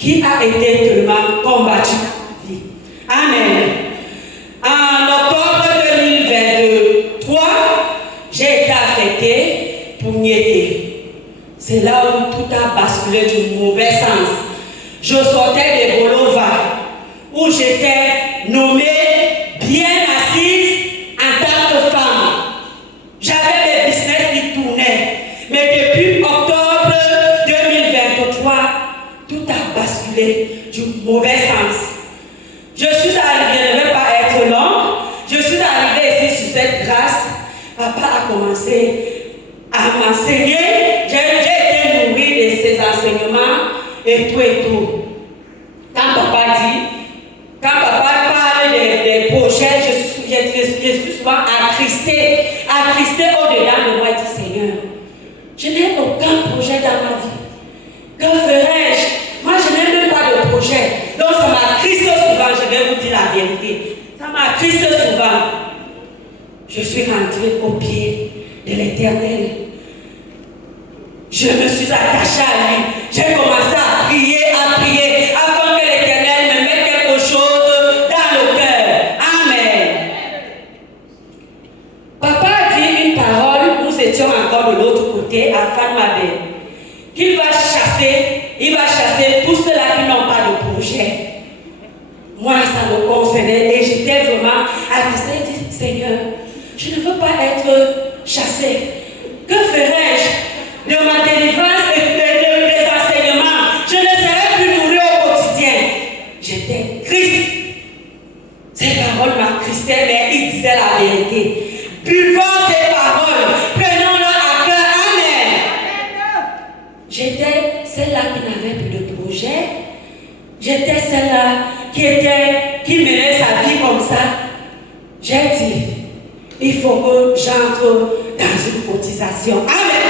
qui a été tellement combattu dans ma vie. Amen. En octobre 2023, j'ai été affectée pour Niété. C'est là où tout a basculé du mauvais sens. Je sortais de Bolova, où j'étais nommée bien assise en tant que femme. J'avais des business qui tournaient. Mais depuis octobre 2023, tout a basculé du mauvais sens. Je suis arrivée, je ne vais pas être longue, je suis arrivée ici sur cette grâce. Papa a commencé à m'enseigner. J'ai été nourrie de ses enseignements et tout. Quand papa parle des projets, je suis souvent attristée au-dedans de moi et dit Seigneur, je n'ai aucun projet dans ma vie. Que ferais-je? Moi, je n'ai même pas de projet. Donc, ça m'attriste souvent, je vais vous dire la vérité. Ça m'attriste souvent. Je suis rentrée au pied de l'Éternel. Je me suis attachée à lui. J'ai commencé à prier, afin que l'Éternel me mette quelque chose dans le cœur. Amen. Papa a dit une parole, nous étions encore de l'autre côté, à Fanmabé, qu'il va chasser tous ceux-là qui n'ont pas de projet. Moi, ça me concernait et j'étais vraiment attristée. Je dis, Seigneur, je ne veux pas être chassée. Que ferais-je de ma délivrance et des enseignements? Je ne serai plus nourrie au quotidien. J'étais triste. Ces paroles m'attristaient, mais il disait la vérité. Buvons ces paroles, prenons-les à cœur. Amen. J'étais celle-là qui n'avait plus de projet. J'étais celle-là qui menait sa vie comme ça. J'ai dit, il faut que j'entre dans une cotisation. Amen.